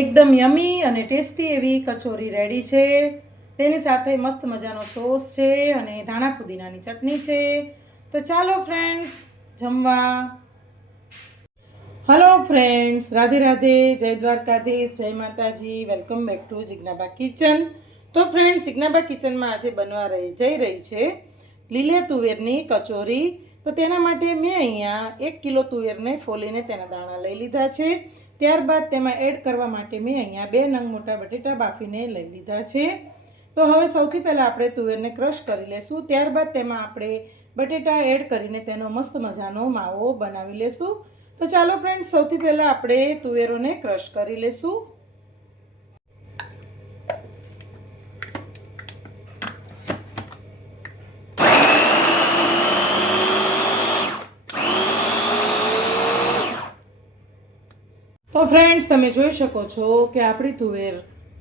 એકદમ યમી અને ટેસ્ટી એવી કચોરી રેડી છે. તેની સાથે મસ્ત મજાનો સોસ છે અને ધાણા પુદીનાની ચટણી છે. તો ચાલો ફ્રેન્ડ્સ જમવા. હલો ફ્રેન્ડ્સ રાધે રાધે, જય દ્વારકાધીશ, જય માતાજી welcome back to Jignaba kitchen તો ફ્રેન્ડ્સ જિજ્ઞાબા કિચનમાં આજે બનવા રહી, જઈ રહી છે લીલે તુવેરની કચોરી. તો તેના માટે મેં અહીંયા એક કિલો તુવેરને ફોલીને તેના દાણા લઈ લીધા છે. ત્યારબાદ તેમાં એડ કરવા માટે મેં અહીંયા બે નંગ મોટા બટેટા બાફીને લઈ લીધા છે. તો હવે સૌથી પહેલાં આપણે તુવેરને ક્રશ કરી લેશું. ત્યારબાદ તેમાં આપણે બટેટા એડ કરીને તેનો મસ્ત મજાનો માવો બનાવી લેશું. તો ચાલો ફ્રેન્ડ સૌથી પહેલાં આપણે તુવેરોને ક્રશ કરી લેશું. ફ્રેન્ડ્સ તમે જોઈ શકો છો કે આપણી તુવેર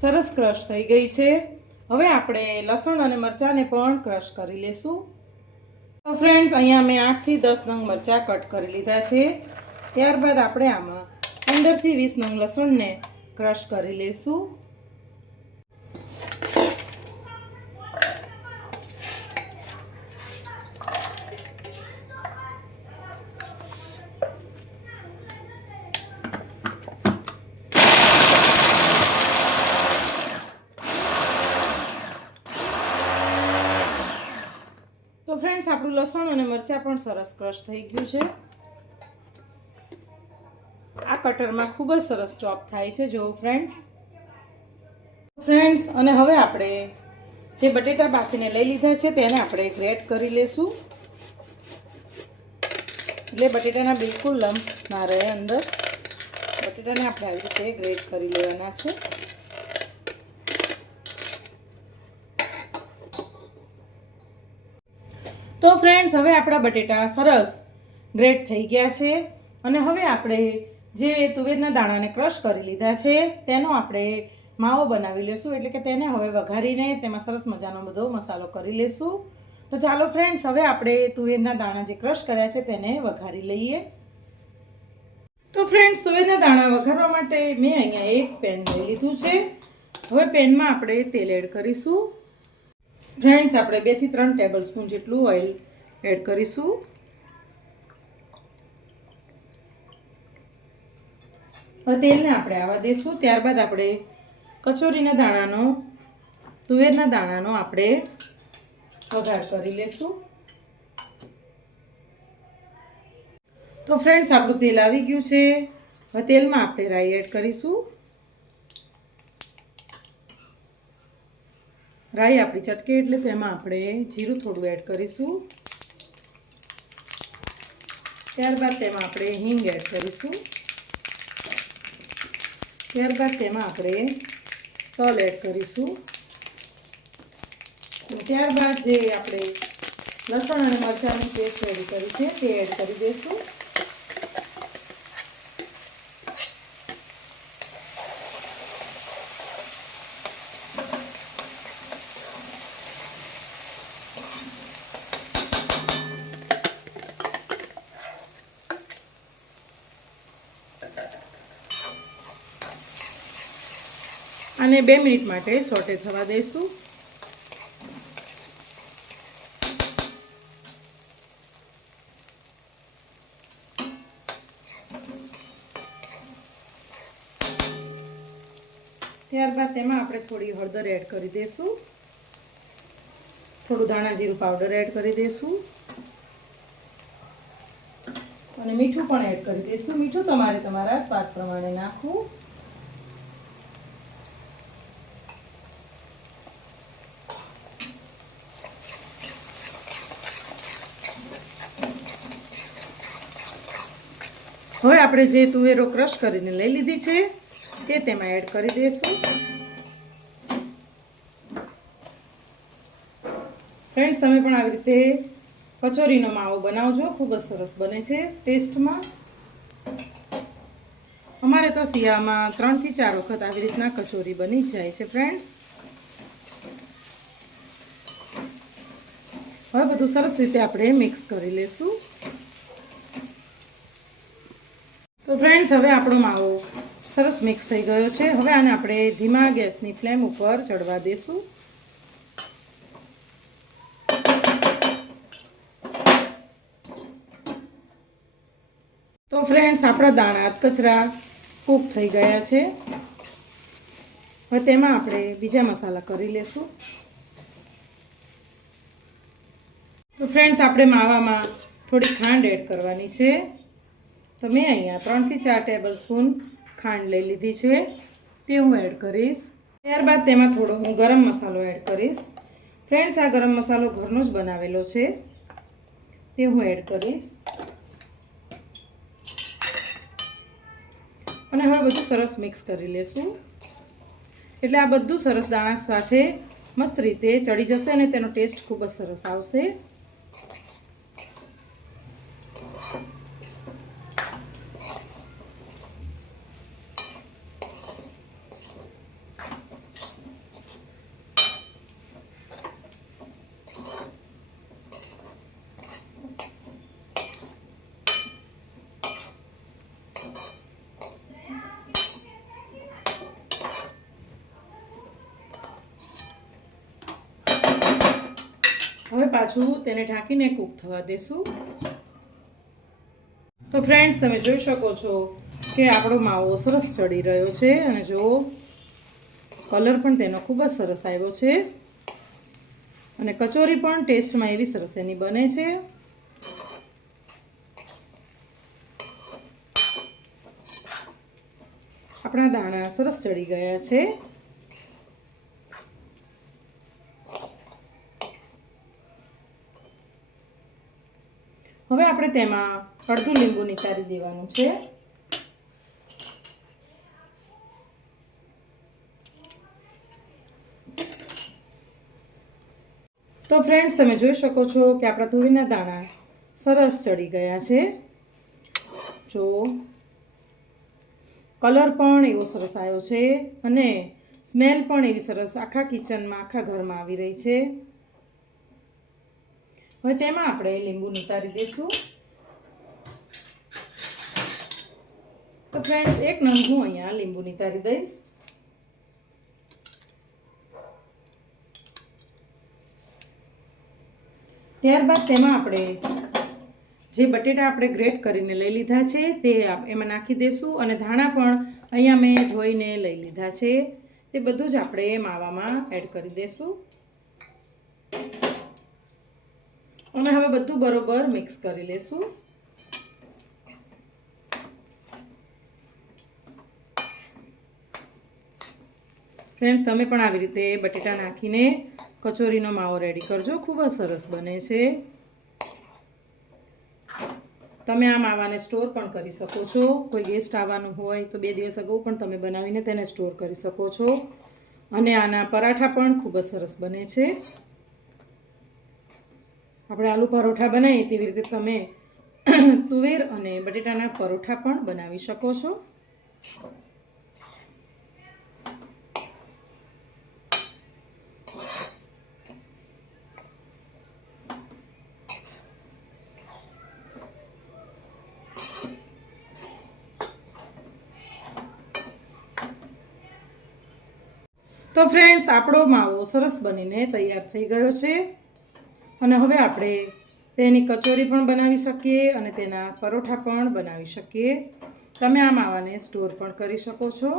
સરસ ક્રશ થઈ ગઈ છે. હવે આપણે લસણ અને મરચાંને પણ ક્રશ કરી લેશું. તો ફ્રેન્ડ્સ અહીંયા મેં આઠથી દસ નંગ મરચાં કટ કરી લીધા છે. ત્યારબાદ આપણે આમાં પંદરથી વીસ નંગ લસણને ક્રશ કરી લઈશું તો ફ્રેન્ડ્સ આપણું લસણ અને મરચાં પણ સરસ ક્રશ થઈ ગયું છે. આ કટરમાં ખૂબ જ સરસ ચોપ થાય છે જો ફ્રેન્ડ્સ ફ્રેન્ડ્સ અને હવે આપણે જે બટેટા બાફીને લઈ લીધા છે, તેને આપણે ગ્રેટ કરી લેશું. એટલે બટેટાના બિલકુલ લમ્પ ના રહે અંદર. બટેટાને આપણે આવી રીતે ગ્રેટ કરી લેવાના છે. તો ફ્રેન્ડ્સ હવે આપણા બટેટા સરસ ગ્રેટ થઈ ગયા છે. અને હવે આપણે જે તુવેરના દાણાને ક્રશ કરી લીધા છે, તેનો આપણે માવો બનાવી લેશું. એટલે કે તેને હવે વઘારીને તેમાં સરસ મજાનો બધો મસાલો કરી લેશું. તો ચાલો ફ્રેન્ડ્સ હવે આપણે તુવેરના દાણા જે ક્રશ કર્યા છે, તેને વઘારી લઈએ. તો ફ્રેન્ડ્સ તુવેરના દાણા વઘારવા માટે મેં અહીંયા એક પેન લઈ લીધું છે. હવે પેનમાં આપણે તેલ એડ કરીશું. ફ્રેન્ડ્સ આપણે બેથી ત્રણ ટેબલ સ્પૂન જેટલું ઓઇલ એડ કરીશું. હવે તેલને આપણે આવા દઈશું ત્યારબાદ આપણે કચોરીના દાણાનો, તુવેરના દાણાનો આપણે વઘાર કરી લેશું. તો ફ્રેન્ડ્સ આપણું તેલ આવી ગયું છે. હવે તેલમાં આપણે રાઈ એડ કરીશું. રાઈ આપણી ચટકે એટલે તેમાં આપણે જીરું થોડું એડ કરીશું. ત્યારબાદ તેમાં આપણે હિંગ એડ કરીશું. ત્યારબાદ તેમાં આપણે તલ એડ કરીશું. ત્યારબાદ જે આપણે લસણ અને મરચાંની પેસ્ટ રેડી કરી છે તે એડ કરી દઈશું અને બે મિનિટ માટે સોટે થવા દઈશું ત્યારબાદ તેમાં આપણે થોડી હળદર એડ કરી દઈશું થોડું ધાણા જીરું પાવડર એડ કરી દઈશું અને મીઠું પણ એડ કરી દઈશું મીઠું તમારે તમારા સ્વાદ પ્રમાણે નાખવું હવે આપણે જે તુવેરો ક્રશ કરીને લઈ લીધી છે, તે તેમાં એડ કરી દઈશું. ફ્રેન્ડ્સ, તમે પણ આવી રીતે કચોરીનો માવો બનાવજો. ખૂબ જ સરસ બને છે ટેસ્ટમાં. અમારે તો શિયાળામાં ત્રણથી ચાર વખત આવી રીતના કચોરી બની જ જાય છે, ફ્રેન્ડ્સ. હવે બધું સરસ રીતે આપણે મિક્સ કરી લેશું. ફ્રેન્ડ્સ હવે આપણો માવો સરસ મિક્સ થઈ ગયો છે. હવે આને આપણે ધીમા ગેસની ફ્લેમ ઉપર ચડવા દેશું. તો ફ્રેન્ડ્સ આપણા દાણા કચરા કૂક થઈ ગયા છે. હવે તેમાં આપણે બીજા મસાલા કરી લેશું. તો ફ્રેન્ડ્સ આપણે માવામાં થોડી ખાંડ એડ કરવાની છે. તો મેં અહીંયા ત્રણથી ચાર ટેબલ સ્પૂન ખાંડ લઈ લીધી છે. તે હું એડ કરીશ. ત્યારબાદ તેમાં થોડો હું ગરમ મસાલો એડ કરીશ. ફ્રેન્ડ્સ, આ ગરમ મસાલો ઘરનો જ બનાવેલો છે. તે હું એડ કરીશ. અને હવે બધું સરસ મિક્સ કરી લેશું. એટલે આ બધું સરસ દાણા સાથે મસ્ત રીતે ચડી જશે અને તેનો ટેસ્ટ ખૂબ જ સરસ આવશે. પાછું તેને ઢાંકીને કૂક થવા દેશું. તો ફ્રેન્ડ્સ તમે જોઈ શકો છો કે આપણો માવો સરસ ચડી રહ્યો છે અને જો કલર પણ તેનો ખૂબ જ સરસ આવ્યો છે. અને કચોરી પણ ટેસ્ટમાં એવી સરસ એની બને છે. આપણા દાણા સરસ ચડી ગયા છે. હવે આપણે તેમાં અડધું લીંબુ નિતારી દેવાનું છે. તો ફ્રેન્ડ્સ તમે જોઈ શકો છો કે આપણા તુરીના દાણા સરસ ચડી ગયા છે. જો કલર પણ એવો સરસ આવ્યો છે અને સ્મેલ પણ એવી સરસ આખા કિચનમાં આખા ઘરમાં આવી રહી છે. હવે તેમાં આપણે લીંબુ ઉતારી દઈશું. તો ફ્રેન્ડ્સ એક નંગ હું અહીંયા લીંબુ નિતારી દઈશ. ત્યારબાદ તેમાં આપણે જે બટેટા આપણે ગ્રેટ કરીને લઈ લીધા છે, તે એમાં નાખી દઈશું અને ધાણા પણ અહીંયા મેં ધોઈને લઈ લીધા છે. તે બધું જ આપણે માવામાં એડ કરી દઈશું. અને હવે બધું બરોબર મિક્સ કરી લેશું. ફ્રેન્ડ્સ તમે પણ આવી રીતે બટેટા નાખીને કચોરીનો માવો રેડી કરજો. ખૂબ જ સરસ બને છે. તમે આ માવાને સ્ટોર પણ કરી શકો છો. કોઈ ગેસ્ટ આવવાનું હોય તો બે દિવસ અગાઉ પણ તમે બનાવીને તેને સ્ટોર કરી શકો છો. અને આના પરાઠા પણ ખૂબ જ સરસ બને છે. આપણે આલુ પરોઠા બનાવીએ તેવી રીતે તમે તુવેર અને બટેટાના પરોઠા પણ બનાવી શકો છો. તો ફ્રેન્ડ્સ આપણો માવો સરસ બનીને તૈયાર થઈ ગયો છે. અને હવે આપણે તેની કચોરી પણ બનાવી શકીએ અને તેના પરોઠા પણ બનાવી શકીએ. તમે આ માવાને સ્ટોર પણ કરી શકો છો.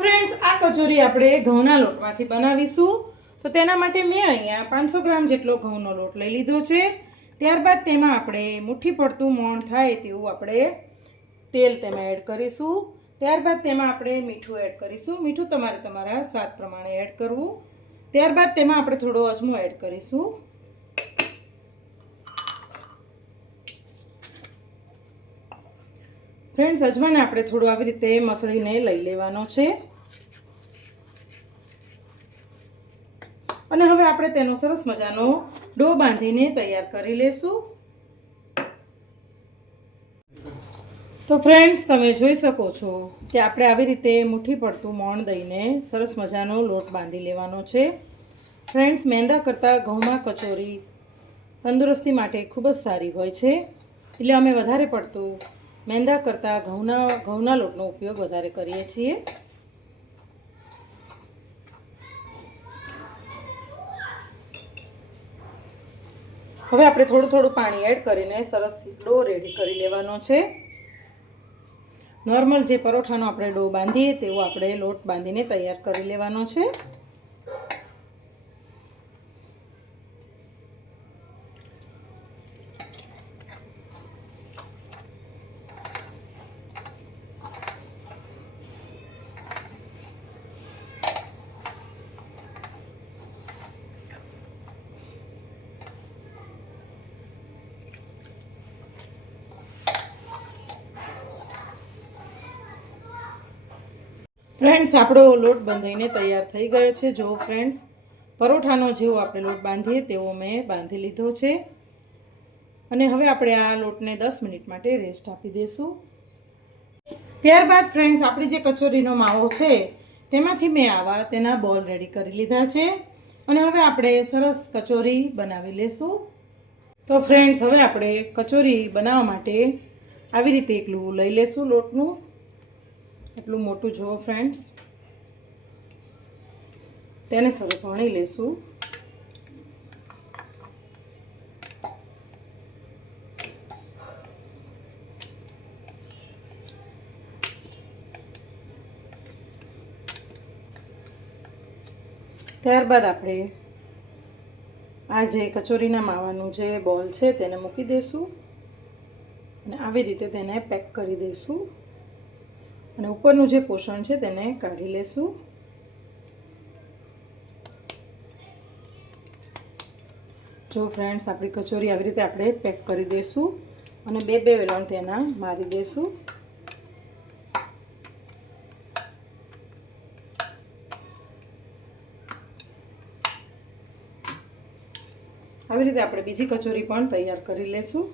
ફ્રેન્ડ્સ, આ કચોરી આપણે ઘઉંના લોટમાંથી બનાવીશું. તો તેના માટે મેં અહીંયા પાંચસો ગ્રામ જેટલો ઘઉંનો લોટ લઈ લીધો છે. ત્યારબાદ તેમાં આપણે મુઠ્ઠી પડતું મોણ થાય તેવું આપણે તેલ તેમાં એડ કરીશું. ત્યારબાદ તેમાં આપણે મીઠું એડ કરીશું. મીઠું તમારે તમારા સ્વાદ પ્રમાણે એડ કરવું. ત્યારબાદ તેમાં આપણે થોડો અજમો એડ કરીશું. ફ્રેન્ડ્સ અજમાને આપણે થોડું આવી રીતે મસળીને લઈ લેવાનો છે. અને હવે આપણે તેનો સરસ મજાનો ડો બાંધીને તૈયાર કરી લેશું. તો ફ્રેન્ડ્સ તમે જોઈ શકો છો કે આપણે આવી રીતે મુઠ્ઠી પડતું મોણ દઈને સરસ મજાનો લોટ બાંધી લેવાનો છે. ફ્રેન્ડ્સ મેંદા કરતાં ઘઉંમાં કચોરી તંદુરસ્તી માટે ખૂબ જ સારી હોય છે. એટલે અમે વધારે પડતું મેંદા કરતાં ઘઉંના ઘઉંના લોટનો ઉપયોગ વધારે કરીએ છીએ. હવે આપણે થોડું થોડું પાણી એડ કરીને સરસ ડો રેડી કરી લેવાનો છે. નોર્મલ જે પરોઠાનો આપણે ડો બાંધીએ તેવો આપણે લોટ બાંધીને તૈયાર કરી લેવાનો છે. ફ્રેન્ડ્સ આપણો લોટ બંધાઈને તૈયાર થઈ ગયો છે. જો ફ્રેન્ડ્સ પરોઠાનો જેવો આપણે લોટ બાંધીએ તેવો મેં બાંધી લીધો છે. અને હવે આપણે આ લોટને દસ મિનિટ માટે રેસ્ટ આપી દઈશું. ત્યારબાદ ફ્રેન્ડ્સ આપણી જે કચોરીનો માવો છે, તેમાંથી મેં આવા તેના બોલ રેડી કરી લીધા છે. અને હવે આપણે સરસ કચોરી બનાવી લેશું. તો ફ્રેન્ડ્સ હવે આપણે કચોરી બનાવવા માટે આવી રીતે એકલું લઈ લેશું લોટનું. એટલું મોટું જુઓ ફ્રેન્ડ્સ તેને સરસ વણી લેશું. ત્યારબાદ આપણે આ જે કચોરીના માવાનું જે બોલ છે, તેને મૂકી દઈશું અને આવી રીતે તેને પેક કરી દઈશું અને ઉપરનું જે પોષણ છે તેને કાઢી લેશું. જો ફ્રેન્ડ્સ આપણી કચોરી આવી રીતે આપણે પેક કરી દઈશું અને બે બે વેલણ તેના મારી દઈશું આવી રીતે આપણે બીજી કચોરી પણ તૈયાર કરી લેશું.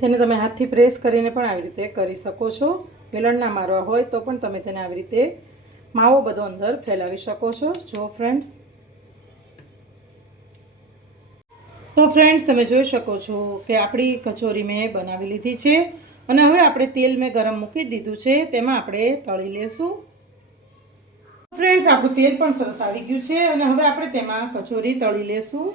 તેને તમે હાથથી પ્રેસ કરીને પણ આવી રીતે કરી શકો છો. વેલણના મારવા હોય તો પણ તમે તેને આવી રીતે માવો બધો અંદર ફેલાવી શકો છો. જો ફ્રેન્ડ્સ. તો ફ્રેન્ડ્સ, તમે જોઈ શકો છો કે આપણી કચોરી મેં બનાવી લીધી છે અને હવે આપણે તેલ મેં ગરમ મૂકી દીધું છે. તેમાં આપણે તળી લેશું. ફ્રેન્ડ્સ, આપણું તેલ પણ સરસ આવી ગયું છે અને હવે આપણે તેમાં કચોરી તળી લેશું.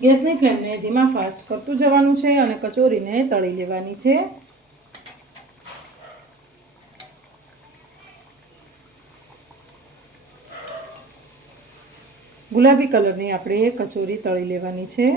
ગેસની ફ્લેમને ધીમા ફાસ્ટ કરતું જવાનું છે અને કચોરીને તળી લેવાની છે. ગુલાબી કલરની આપણે કચોરી તળી લેવાની છે.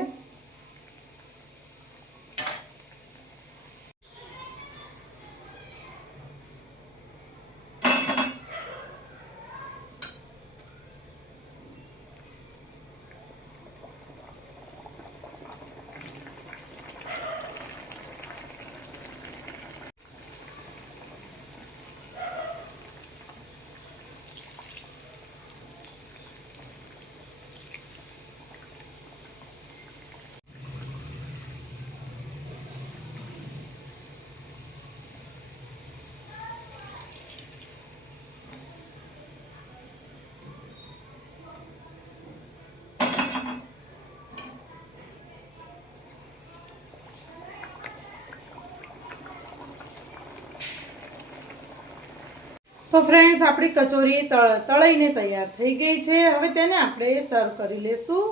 તો ફ્રેન્ડ્સ આપણી કચોરી તળાઈને તૈયાર થઈ ગઈ છે. હવે તેને આપણે સર્વ કરી લેશું.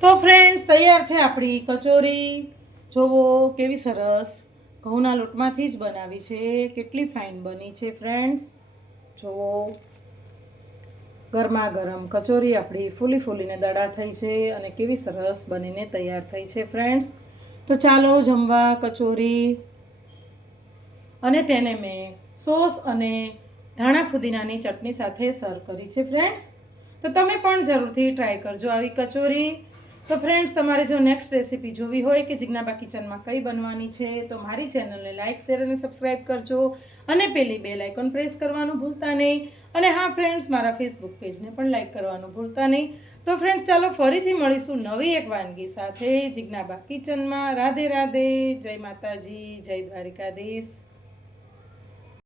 તો ફ્રેન્ડ્સ તૈયાર છે આપણી કચોરી. જોવો કેવી સરસ ઘઉંના લોટમાંથી જ બનાવી છે. કેટલી ફાઇન બની છે ફ્રેન્ડ્સ જોવો. ગરમા ગરમ કચોરી આપણી ફૂલી ફૂલીને દડા થઈ છે અને કેવી સરસ બનીને તૈયાર થઈ છે ફ્રેન્ડ્સ તો ચાલો જમવા કચોરી. અને તેને મેં સોસ અને ધાણા ફુદીનાની ચટણી સાથે સર્વ કરી છે ફ્રેન્ડ્સ તો તમે પણ જરૂરથી ટ્રાય કરજો આવી કચોરી. તો ફ્રેન્ડ્સ તમારે જો નેક્સ્ટ રેસીપી જોવી હોય કે જિજ્ઞાબા કિચનમાં કઈ બનવાની છે, તો મારી ચેનલને લાઇક શેર અને સબસ્ક્રાઈબ કરજો. અને પેલી બેલ આઇકોન પ્રેસ કરવાનું ભૂલતા નહીં. અને હા ફ્રેન્ડ્સ મારા ફેસબુક પેજને પણ લાઇક કરવાનું ભૂલતા નહીં. તો ફ્રેન્ડ્સ ચાલો ફરીથી મળીશું નવી એક વાનગી સાથે જિજ્ઞાબા કિચનમાં. રાધે રાધે. જય માતાજી, જય દ્વારિકાધીશ.